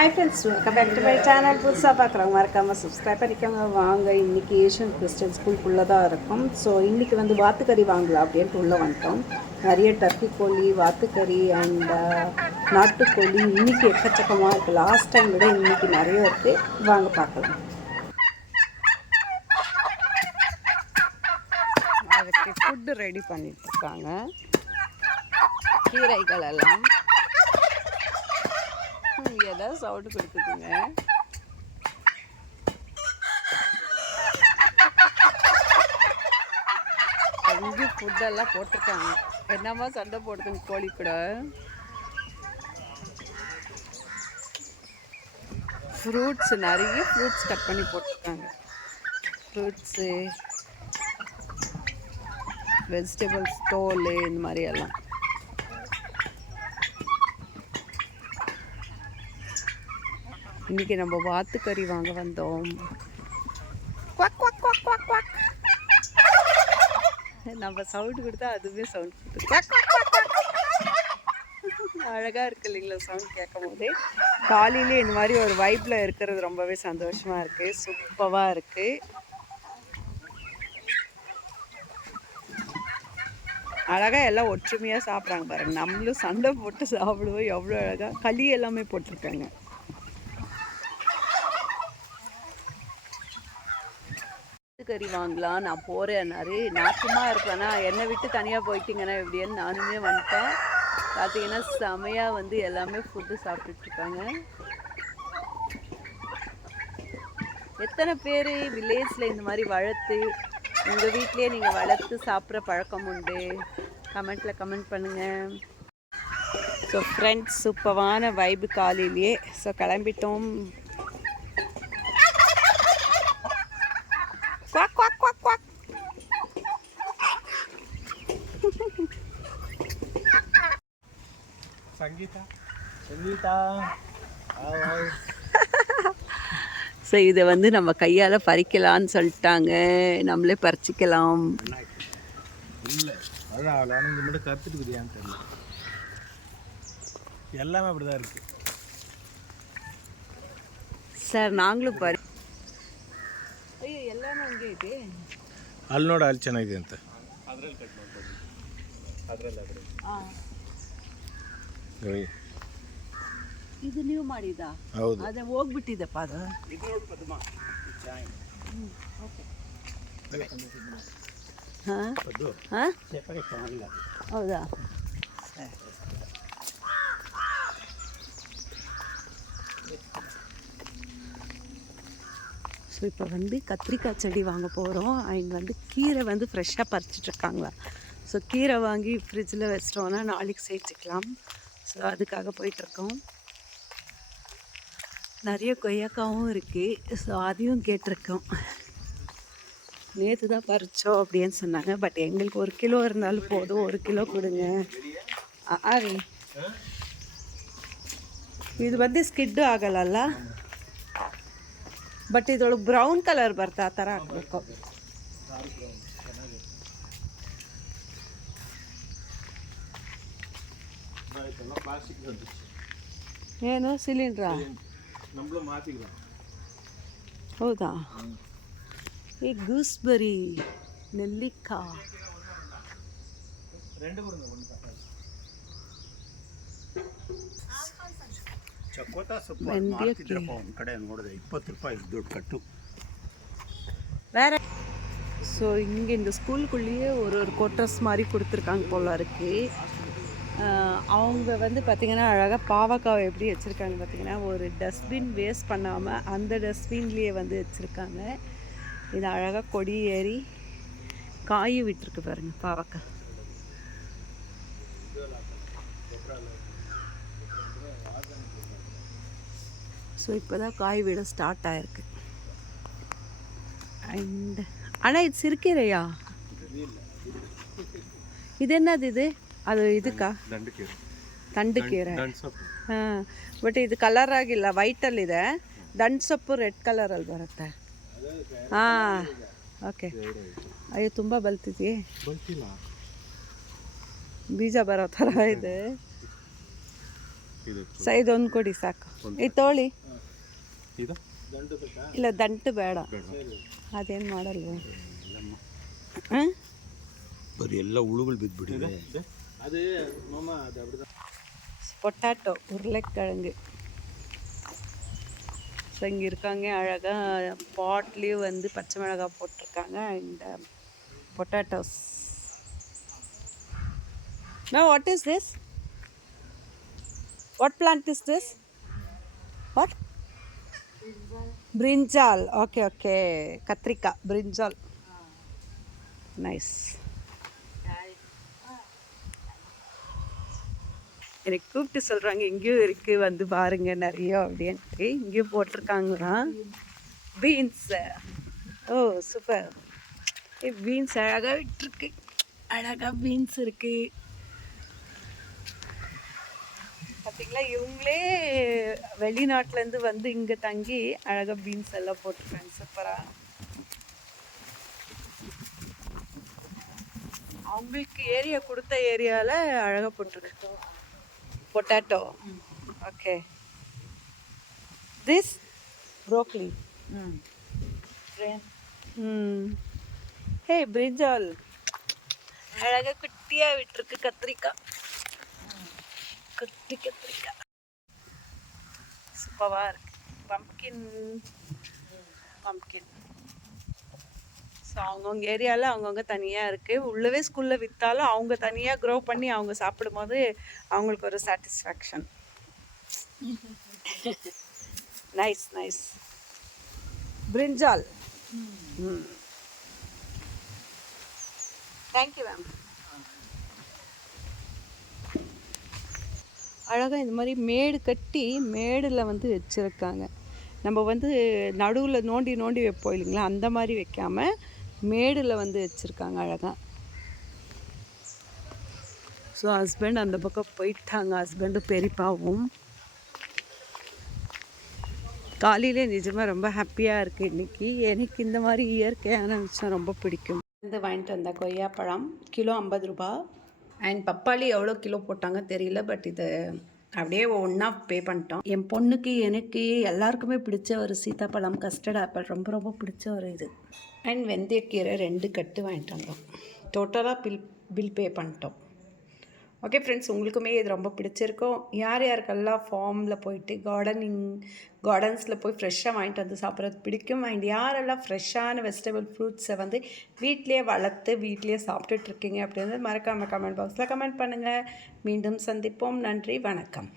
Hi friends, welcome back to my channel. புதுசாக பார்க்குறவங்க மறக்காமல் சப்ஸ்கிரைப் பண்ணிக்கோங்க. வாங்க, இன்றைக்கி ஏஷியன் கிறிஸ்டின் ஸ்கூலுக்குள்ளே தான் இருக்கும். ஸோ இன்றைக்கி வந்து வாத்துக்கறி வாங்கலாம் அப்படின்ட்டு உள்ளே வந்துட்டோம். நிறைய டர்க்கி கோழி, வாத்துக்கறி அண்ட் நாட்டுக்கோழி இன்றைக்கி எக்கச்சக்கமாக இருக்குது. லாஸ்ட் டைம் விட இன்றைக்கி நிறைய இருக்குது. வாங்க பார்க்கலாம். அதுக்கு ஃபுட்டு ரெடி பண்ணிட்டுருக்காங்க. கீரைகள் எல்லாம் ஏதாவது சவுண்டு கொடுக்குதுங்க. அஞ்சு ஃபுட்டெல்லாம் போட்டிருக்காங்க. என்னமா சண்டை போடுதுங்க கோழி கூட. ஃப்ரூட்ஸ், நிறைய ஃப்ரூட்ஸ் கட் பண்ணி போட்டிருக்காங்க. ஃப்ரூட்ஸு, வெஜிடபிள்ஸ், தோல், இந்த மாதிரி எல்லாம். இன்றைக்கி நம்ம வாத்துக்கறி வாங்க வந்தோம். Quack quack quack quack quack. நம்ம சவுண்டு கொடுத்தா அதுவே சவுண்ட் கொடுத்து குவாக் குவாக் குவாக் குவாக். அழகாக இருக்குது இல்லைங்களா சவுண்ட் கேட்கும் போதே. காலையிலே இந்த மாதிரி ஒரு வைப்பில் இருக்கிறது ரொம்பவே சந்தோஷமாக இருக்குது. சூப்பராக இருக்குது. அழகாக எல்லாம் ஒற்றுமையாக சாப்பிட்றாங்க பாருங்க. நம்மளும் சண்டை போட்டு சாப்பிடுவோம். எவ்வளோ அழகாக களி எல்லாமே போட்டிருக்காங்க. கறி வாங்கலாம் நான் போகிறேன்னாரு. நான் சும்மா இருப்பேன்னா என்னை விட்டு தனியாக போயிட்டீங்கன்னா எப்படின்னு நானுமே வந்துட்டேன். பார்த்தீங்கன்னா செமையாக வந்து எல்லாமே ஃபுட்டு சாப்பிட்டுட்ருக்காங்க. எத்தனை பேர் வில்லேஜில் இந்த மாதிரி வளர்த்து உங்கள் வீட்லேயே நீங்கள் வளர்த்து சாப்பிட்ற பழக்கம் உண்டு? கமெண்ட்டில் கமெண்ட் பண்ணுங்கள். ஸோ ஃப்ரெண்ட்ஸ், சூப்பரான வைபு காலையிலேயே. ஸோ கிளம்பிட்டோம். Quack quack quack quack. Sangeetha Sangeetha. So இதை வந்து நம்ம கையால் பறிக்கலான்னு சொல்லிட்டாங்க. நம்மளே பறிச்சிக்கலாம். இல்லை அதான் நீங்கள் மட்டும் கற்றுட்டுக்குதியான்னு தெரியல. எல்லாமே அப்படி தான் இருக்குது சார். நாங்களும் பறி. ಅಯ್ಯೋ ಎಲ್ಲಾನು ಹಂಗೆ ಐತಿ. ಅಲ್ಲಿ ನೋಡಿ ಅಲ್ಲಿ ಚೆನ್ನಾಗಿದೆ ಅಂತ. ಇದು ನೀವು ಮಾಡಿದ? ಹೌದು. ಅದೇ ಹೋಗ್ಬಿಟ್ಟಿದೆಪ್ಪ ಅದು. ಹೌದಾ? ஸோ இப்போ வந்து கத்திரிக்காய் செடி வாங்க போகிறோம். அண்ட் வந்து கீரை வந்து ஃப்ரெஷ்ஷாக பறிச்சிட்ருக்காங்களா. ஸோ கீரை வாங்கி ஃப்ரிட்ஜில் வச்சிட்டோன்னா நாளைக்கு சேர்த்துக்கலாம். ஸோ அதுக்காக போயிட்டுருக்கோம். நிறைய கொய்யாக்காவும் இருக்குது. ஸோ அதையும் கேட்டிருக்கோம். நேற்று தான் பறித்தோம் அப்படின்னு சொன்னாங்க. பட் எங்களுக்கு 1 கிலோ இருந்தாலும் போதும். 1 கிலோ கொடுங்க. ಇದು வந்து ಸ್ಕಿಡ್ ಆಗಲ್ಲ. ಬಟ್ ಇದೊಳಗೆ ಬ್ರೌನ್ ಕಲರ್ ಬರ್ತಾ ಆ ಥರ ಹಾಕಬೇಕು. ಏನು ಸಿಲಿಂಡ್ರಾ? ಹೌದಾ? ಈ ಗೂಸ್ಬೆರಿ, ನೆಲ್ಲಿಕಾಯಿ, ಚಕೋತ ಸೊಪ್ಪು ಮಾರ್ತಿದ್ರಪ್ಪ ಒಂದು ಕಡೆ ನೋಡಿದೆ. 20 ರೂಪಾಯಿ ದುಡ್ಡು ಕಟ್ಟು வேற. ஸோ இங்கே இந்த ஸ்கூலுக்குள்ளேயே ஒரு கோட்டர்ஸ் மாதிரி கொடுத்துருக்காங்க போல இருக்குது. அவங்க வந்து பார்த்திங்கன்னா அழகாக பாவக்காவை எப்படி வச்சுருக்காங்க பார்த்திங்கன்னா, ஒரு டஸ்ட்பின் வேஸ்ட் பண்ணாமல் அந்த டஸ்ட்பின்லேயே வந்து வச்சுருக்காங்க. இது அழகாக கொடி ஏறி காய் விட்டுருக்கு பாருங்கள் பாவக்காய். ஸோ இப்போ தான் காய் விட ஸ்டார்ட் ஆகிருக்கு. அண்ட் ஆனால் இது சிறுக்கீரையா? இது என்னது இது? ಅದು ಇದಕ್ಕ ದಂಡು ಕೀರೆ. ಬಟ್ ಇದು ಕಲರ್ ಆಗಿಲ್ಲ, ವೈಟಲ್ಲಿದೆ. ದಂಡು ಸೊಪ್ಪು ರೆಡ್ ಕಲರಲ್ಲಿ ಬರುತ್ತೆ. ಹಾಂ, ಓಕೆ. ಅಯ್ಯೋ ತುಂಬ ಬಲ್ತಿದ್ಯೆ. ಬೀಜ ಬರೋ ಥರ ಇದೆ. ಇದೊಂದು ಕೊಡಿ ಸಾಕು ಇದು ತೊಗೊಳ್ಳಿ ಇದು ಇಲ್ಲ ದಂಟು ಬೇಡ ಅದೇನು ಮಾಡಲ್ವ ಹಾಂ ಬರೀ ಎಲ್ಲ ಹುಳುಗಳು ಬಿದ್ದುಬಿಟ್ಟಿದೆ அது மாமா அது அப்படிதான் பொட்டாட்டோ உருளைக்கிழங்கு ஸோ இங்கே இருக்காங்க அழகாக பாட்லேயும் வந்து பச்சை மிளகாய் போட்டிருக்காங்க இந்த potatoes Now what is this? What plant is this? What? Brinjal. Okay, okay. Katrika, brinjal. Nice. எனக்கு கூப்பிட்டு சொல்கிறாங்க எங்கேயும் இருக்குது வந்து பாருங்க நிறைய அப்படின்ட்டு இங்கேயும் போட்டிருக்காங்களா பீன்ஸு ஓ சூப்பர் பீன்ஸ் அழகாக விட்டுருக்கு அழகாக பீன்ஸ் இருக்குது பார்த்திங்களா இவங்களே வெளிநாட்டிலேருந்து வந்து இங்கே தங்கி அழகாக பீன்ஸ் எல்லாம் போட்டிருக்காங்க சூப்பராக அவங்களுக்கு ஏரியா கொடுத்த ஏரியாவில் அழகாக போட்டிருக்கு பொட்டாட்டோ ஓகே திஸ் ப்ரோக்லி ஹே பிரிஞ்சால் அழகாக குட்டியாக விட்டுருக்கு கத்திரிக்காய் குட்டி கத்திரிக்காய் சூப்பராக இருக்கு பம்ப்கின் ஸோ அவங்கவுங்க ஏரியாவில் அவங்கவுங்க தனியாக இருக்குது உள்ளவே ஸ்கூலில் விற்றாலும் அவங்க தனியாக க்ரோ பண்ணி அவங்க சாப்பிடும்போது அவங்களுக்கு ஒரு சாட்டிஸ்ஃபேக்ஷன் நைஸ் நைஸ் பிரிஞ்சால் தேங்க்யூ மேம் அழகாக இந்த மாதிரி மேடு கட்டி மேடில் வந்து வச்சுருக்காங்க நம்ம வந்து நடுவில் நோண்டி நோண்டி வைப்போம் இல்லைங்களா அந்த மாதிரி வைக்காமல் மேடில் வந்து வச்சுருக்காங்க அழகாக ஸோ ஹஸ்பண்ட் அந்த பக்கம் போயிட்டாங்க ஹஸ்பண்டும் பெரியப்பாவும் காலையிலே நிஜமாக ரொம்ப ஹாப்பியாக இருக்குது இன்றைக்கி எனக்கு இந்த மாதிரி இயற்கையான விஷயம் ரொம்ப பிடிக்கும் வந்து வாங்கிட்டு வந்த கொய்யாப்பழம் கிலோ 50 ரூபா அண்ட் பப்பாளி எவ்வளோ கிலோ போட்டாங்க தெரியல பட் இது அப்படியே ஒன்றா பே பண்ணிட்டோம் என் பொண்ணுக்கு எனக்கு எல்லாருக்குமே பிடிச்ச ஒரு சீத்தாப்பழம் கஸ்டர்ட் ஆப்பிள் ரொம்ப ரொம்ப பிடிச்ச ஒரு இது அண்ட் வெந்தயக்கீரை 2 கட்டு வாங்கிட்டு வந்தோம் டோட்டலாக பில் பே பண்ணிட்டோம் ஓகே ஃப்ரெண்ட்ஸ் உங்களுக்குமே இது ரொம்ப பிடிச்சிருக்கும் யார் யாருக்கெல்லாம் ஃபார்மில் போயிட்டு கார்டன்ஸில் போய் ஃப்ரெஷ்ஷாக வாங்கிட்டு வந்து சாப்பிட்றது பிடிக்கும் அண்ட் யாரெல்லாம் ஃப்ரெஷ்ஷான வெஜிடபிள் ஃப்ரூட்ஸை வந்து வீட்டிலேயே வளர்த்து வீட்டிலேயே சாப்பிட்டுட்ருக்கீங்க அப்படின்றது மறக்காமல் கமெண்ட் பாக்ஸில் கமெண்ட் பண்ணுங்கள் மீண்டும் சந்திப்போம் நன்றி வணக்கம்